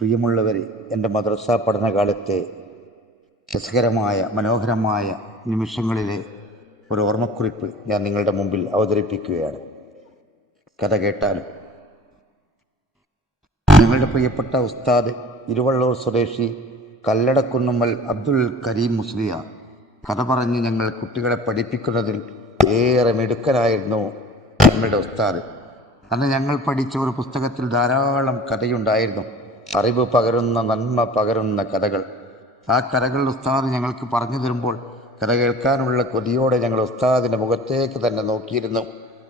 പ്രിയമുള്ളവരെ, എൻ്റെ മദ്രസ പഠനകാലത്തെ രസകരമായ മനോഹരമായ നിമിഷങ്ങളിലെ ഒരു ഓർമ്മക്കുറിപ്പ് ഞാൻ നിങ്ങളുടെ മുമ്പിൽ അവതരിപ്പിക്കുകയാണ്. കഥ കേട്ടാലും. ഞങ്ങളുടെ പ്രിയപ്പെട്ട ഉസ്താദ് ഇരുവള്ളൂർ സ്വദേശി കല്ലടക്കുന്നുമ്മൽ അബ്ദുൽ കരീം മുസ്ലിയാർ കഥ പറഞ്ഞ് ഞങ്ങൾ കുട്ടികളെ പഠിപ്പിക്കുന്നതിൽ ഏറെ മിടുക്കനായിരുന്നു ഞങ്ങളുടെ ഉസ്താദ്. അന്ന് ഞങ്ങൾ പഠിച്ച ഒരു പുസ്തകത്തിൽ ധാരാളം കഥയുണ്ടായിരുന്നു. അറിവ് പകരുന്ന, നന്മ പകരുന്ന കഥകൾ. ആ കഥകൾ ഉസ്താദ് ഞങ്ങൾക്ക് പറഞ്ഞു തരുമ്പോൾ കഥ കേൾക്കാനുള്ള കൊതിയോടെ ഞങ്ങൾ ഉസ്താദിൻ്റെ മുഖത്തേക്ക് തന്നെ നോക്കിയിരുന്നു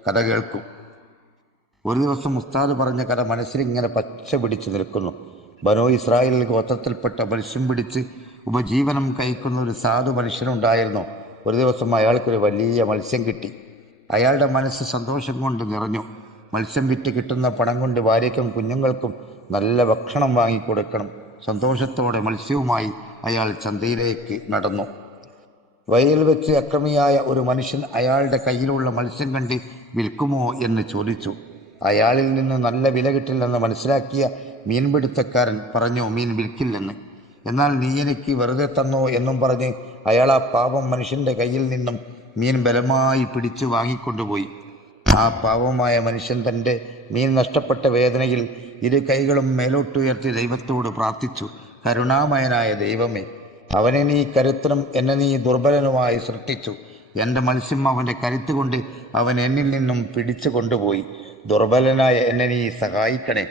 കഥ കേൾക്കും. ഒരു ദിവസം ഉസ്താദ് പറഞ്ഞ കഥ മനസ്സിലിങ്ങനെ പച്ച പിടിച്ചു നിൽക്കുന്നു. ബനോ ഇസ്രായേൽ ഗോത്രത്തിൽപ്പെട്ട മത്സ്യം പിടിച്ച് ഉപജീവനം കഴിക്കുന്ന ഒരു സാധു മനുഷ്യനുണ്ടായിരുന്നു. ഒരു ദിവസം അയാൾക്കൊരു വലിയ മത്സ്യം കിട്ടി. അയാളുടെ മനസ്സ് സന്തോഷം കൊണ്ട് നിറഞ്ഞു. മത്സ്യം വിറ്റ് കിട്ടുന്ന പണം കൊണ്ട് ഭാര്യയ്ക്കും കുഞ്ഞുങ്ങൾക്കും നല്ല ഭക്ഷണം വാങ്ങിക്കൊടുക്കണം. സന്തോഷത്തോടെ മത്സ്യവുമായി അയാൾ ചന്തയിലേക്ക് നടന്നു. വയലിൽ വെച്ച് അക്രമിയായ ഒരു മനുഷ്യൻ അയാളുടെ കയ്യിലുള്ള മത്സ്യം കണ്ട് വിൽക്കുമോ എന്ന് ചോദിച്ചു. അയാളിൽ നിന്ന് നല്ല വില കിട്ടില്ലെന്ന് മനസ്സിലാക്കിയ മീൻപിടുത്തക്കാരൻ പറഞ്ഞു, മീൻ വിൽക്കില്ലെന്ന്. എന്നാൽ നീ എനിക്ക് വെറുതെ തന്നോ എന്നും പറഞ്ഞ് അയാൾ ആ പാവം മനുഷ്യൻ്റെ കയ്യിൽ നിന്നും മീൻ ബലമായി പിടിച്ചു വാങ്ങിക്കൊണ്ടുപോയി. ആ പാവമായ മനുഷ്യൻ തൻ്റെ മീൻ നഷ്ടപ്പെട്ട വേദനയിൽ ഇരു കൈകളും മേലോട്ടുയർത്തി ദൈവത്തോട് പ്രാർത്ഥിച്ചു. കരുണാമയനായ ദൈവമേ, അവനെ നീ കരുത്തനും എന്നെ നീ ദുർബലനുമായി സൃഷ്ടിച്ചു. എൻ്റെ മത്സ്യം അവൻ്റെ കരുത്ത് കൊണ്ട് അവൻ എന്നിൽ നിന്നും പിടിച്ചു കൊണ്ടുപോയി. ദുർബലനായ എന്നെ നീ സഹായിക്കണേ.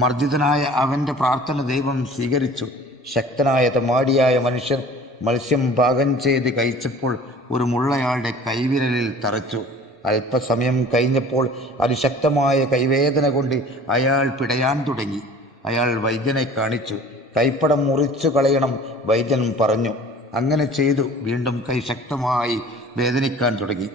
മർദ്ദിതനായ അവൻ്റെ പ്രാർത്ഥന ദൈവം സ്വീകരിച്ചു. ശക്തനായ തമാടിയായ മനുഷ്യൻ മത്സ്യം പാകം ചെയ്ത് കഴിച്ചപ്പോൾ ഒരു മുള്ളയാളുടെ കൈവിരലിൽ തറച്ചു. അല്പസമയം കഴിഞ്ഞപ്പോൾ അതിശക്തമായ കൈവേദന കൊണ്ട് അയാൾ പിടയാൻ തുടങ്ങി. അയാൾ വൈദ്യനെ കാണിച്ചു. കൈപ്പടം മുറിച്ചു കളയണം വൈദ്യൻ പറഞ്ഞു. അങ്ങനെ ചെയ്തു. വീണ്ടും കൈ ശക്തമായി വേദനിക്കാൻ തുടങ്ങി.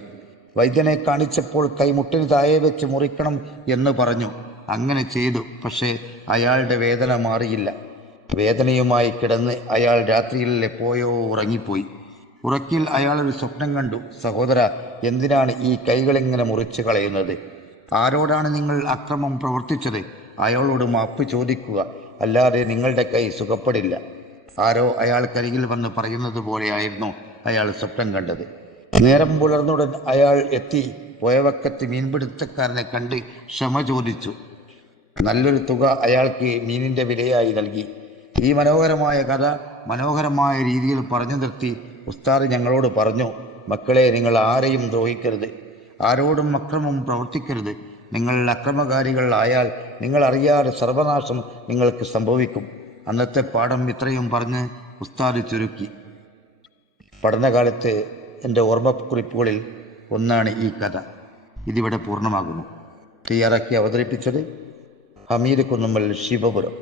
വൈദ്യനെ കാണിച്ചപ്പോൾ കൈ മുട്ടിന് താഴെ വെച്ച് മുറിക്കണം എന്ന് പറഞ്ഞു. അങ്ങനെ ചെയ്തു. പക്ഷേ അയാളുടെ വേദന മാറിയില്ല. വേദനയുമായി കിടന്ന് അയാൾ രാത്രിയിൽ എപ്പോഴോ ഉറങ്ങിപ്പോയി. ഉറക്കിൽ അയാൾ ഒരു സ്വപ്നം കണ്ടു. സഹോദര, എന്തിനാണ് ഈ കൈകളിങ്ങനെ മുറിച്ചു കളയുന്നത്? ആരോടാണ് നിങ്ങൾ അക്രമം പ്രവർത്തിച്ചത്? അയാളോട് മാപ്പ് ചോദിക്കുക, അല്ലാതെ നിങ്ങളുടെ കൈ സുഖപ്പെടില്ല. ആരോ അയാൾക്കരികിൽ വന്ന് പറയുന്നത് പോലെയായിരുന്നു അയാൾ സ്വപ്നം കണ്ടത്. നേരം പുലർന്നുടൻ അയാൾ എത്തി. പുഴവക്കത്ത് മീൻപിടുത്തക്കാരനെ കണ്ട് ക്ഷമ ചോദിച്ചു. നല്ലൊരു തുക അയാൾക്ക് മീനിൻ്റെ വിലയായി നൽകി. ഈ മനോഹരമായ കഥ മനോഹരമായ രീതിയിൽ പറഞ്ഞു നിർത്തി ഉസ്താദ് ഞങ്ങളോട് പറഞ്ഞു, മക്കളെ, നിങ്ങൾ ആരെയും ദ്രോഹിക്കരുത്, ആരോടും അക്രമം പ്രവർത്തിക്കരുത്. നിങ്ങൾ അക്രമകാരികൾ ആയാൽ നിങ്ങൾ അറിയാതെ സർവനാശം നിങ്ങൾക്ക് സംഭവിക്കും. അന്നത്തെ പാഠം ഇത്രയും പറഞ്ഞ് ഉസ്താദ് ചുരുക്കി. പഠനകാലത്ത് എൻ്റെ ഓർമ്മക്കുറിപ്പുകളിൽ ഒന്നാണ് ഈ കഥ. ഇതിവിടെ പൂർണ്ണമാകുന്നു. തയ്യാറാക്കി അവതരിപ്പിച്ചത് ഹമീദ് കുന്നുമ്മൽ, ശിവപുരം.